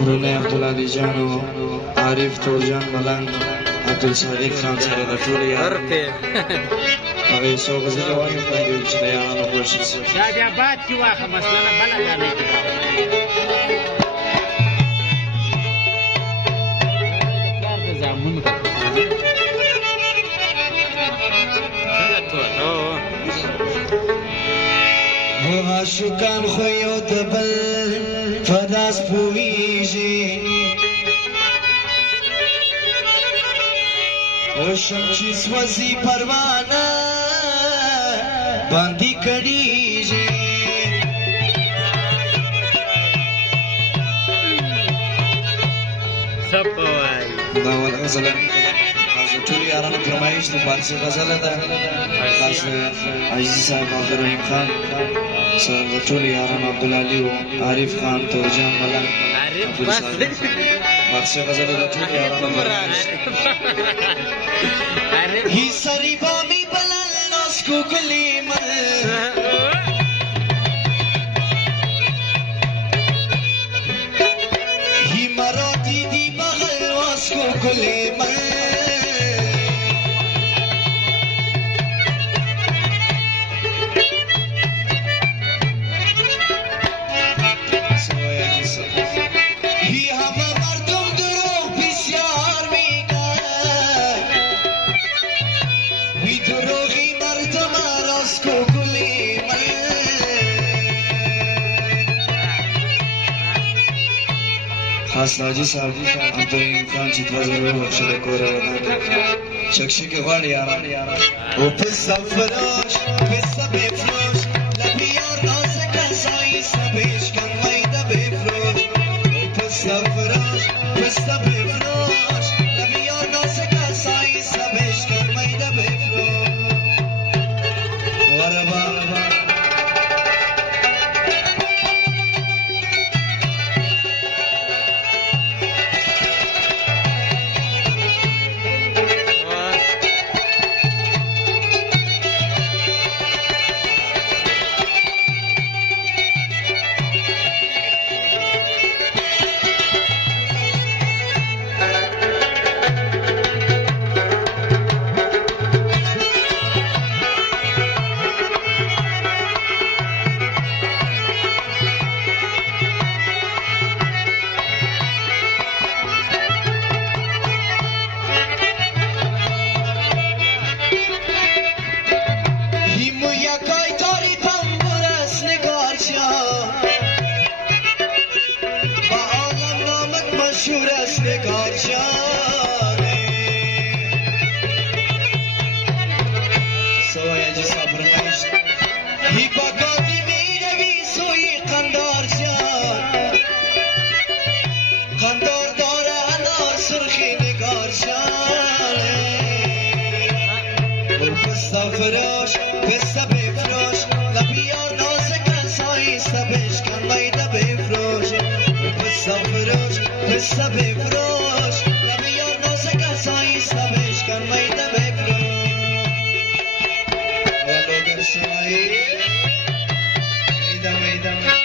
ورونه عبدالعلی جان او عارف تورجان ملنګ عبدالصادق خان سره د ټولو یارانو هغه یې څو غزلې وایم باندې چې د یارانو خوښ شي دا بیا باد کې واخه مسله بله ده نه عاشقان خو یو د بل په داس پوهېږي اوشم چې سوځي پروانه باندې کړېږي څه په وایي دا ول غزله ټول یارانو فرمایش د فارسي غزله ده خاص عزیز صاحب عبدالرحیم خان سره د ټول یارانو عبدالعلي او عارف خان تورجان ملنګ فارسي غزله د ټول یارانو فرمایش هی سری بامی بلل ناس کو گلی مل هی مرا دیدی بغل واس کو گلی مل خاص راجی صاحب عبدالرحیم خان چې 2000 بخښه د کوره ودان چکشي کې غواړي یاران او پسه فروش پسه بفروش لبی یار نازکه سایی سبیش کن میده بفروش او پسه فروش پسه بفروش لبی یار نازکه سایی سبیش کن میده بفروش وربا فروش پسته بفروش لبی یار نازکه سایی سبش کن میده بفروش پسته فروش پسته بفروش لبی یار نازکه سایی سبش کن میده بفروش والو در سایی میده میده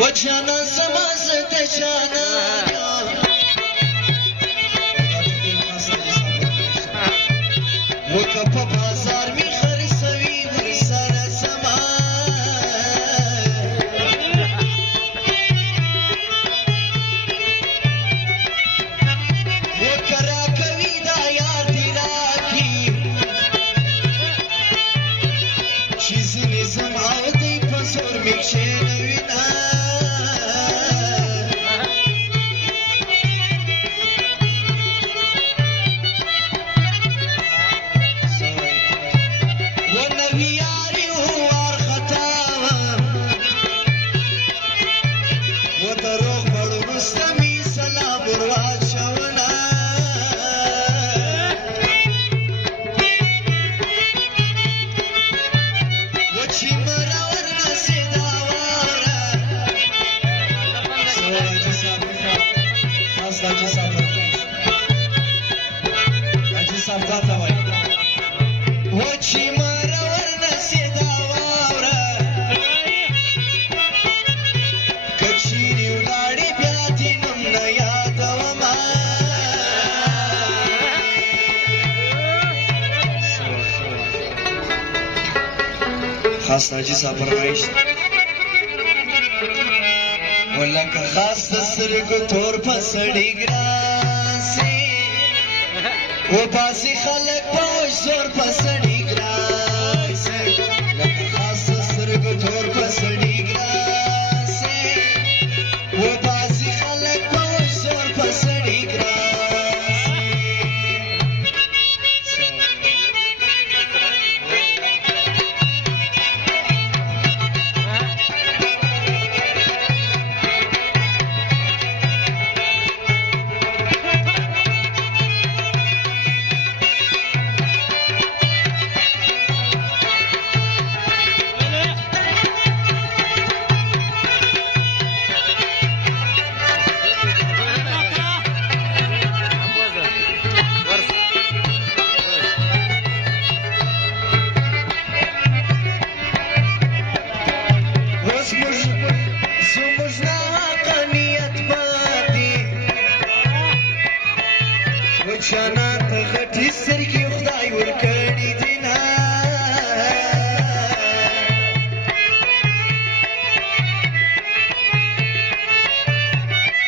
و جانا زما زد جانا و که په بازار می خرڅوي ورسره زما و که راکوي دا یار دې راکړي چې ځینې زما دی په زور مې کښېنوي نه خاص تاجي صاحب فرمایش ولکه خاص سترګو تور پسړی ګراسي و پاسې خلک په زور پسړی ګراسي لکه خاص سترګو تور پسړی ګراسي و پاسې خلک په زور پسړی ګراسي شانا ته غټي سترګې خدای ورکړي دي نه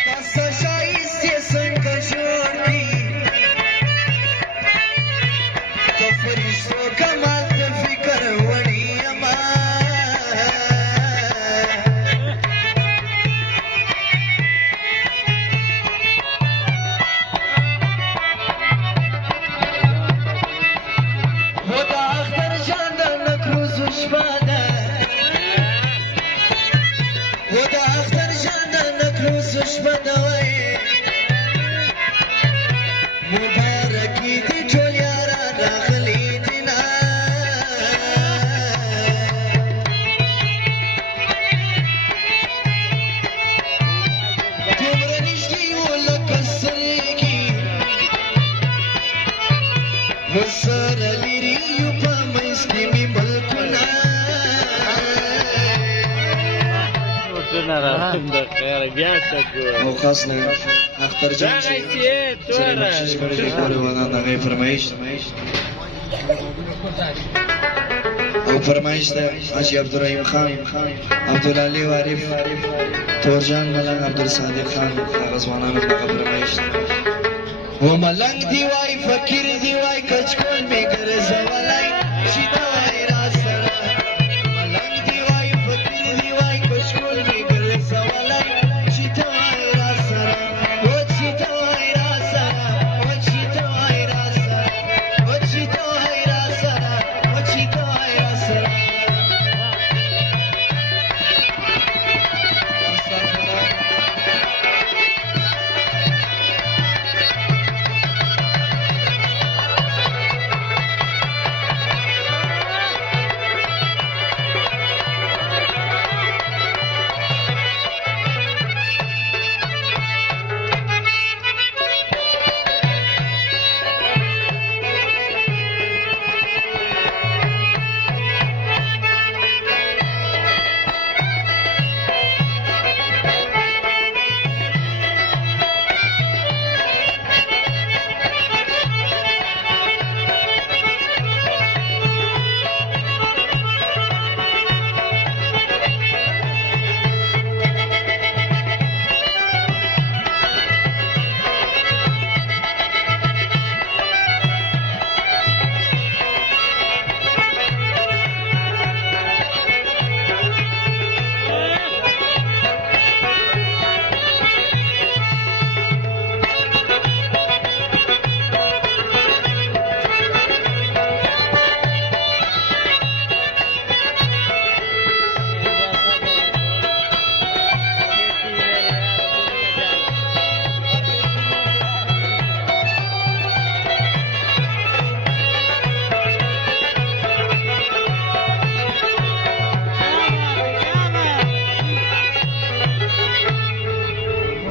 تاسو ښایستې څنګه جوړ کړي د فرشتو کمال ته فکر وړي یما مبارکی دی ټول یاران راغلي دي نه دومره نږدې وو لکه سترګې ورسره لرې یو په منځ کې مې ملکونه او خاص له اختر جان سره کوشش کړی دی کولو ونه دغه فرمایش او فرمایش ده حاجی عبدالرحیم خان عبدالعلی وارف تورجان ملنګ عبدالصادق خان هغه ځوانانو دغه فرمایش و ملنګ دی وای فقیر دی وای کچکول می ګرځولای چې دا وای را سره ملنګ دی وای فقیر دی وای کچکول می ګرځولای چې دا وای را سره و چې دا وای را سره و چې دا وای را سره و چې دا وای را سره و چې دا وای را سره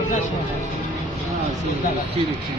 مزه شوه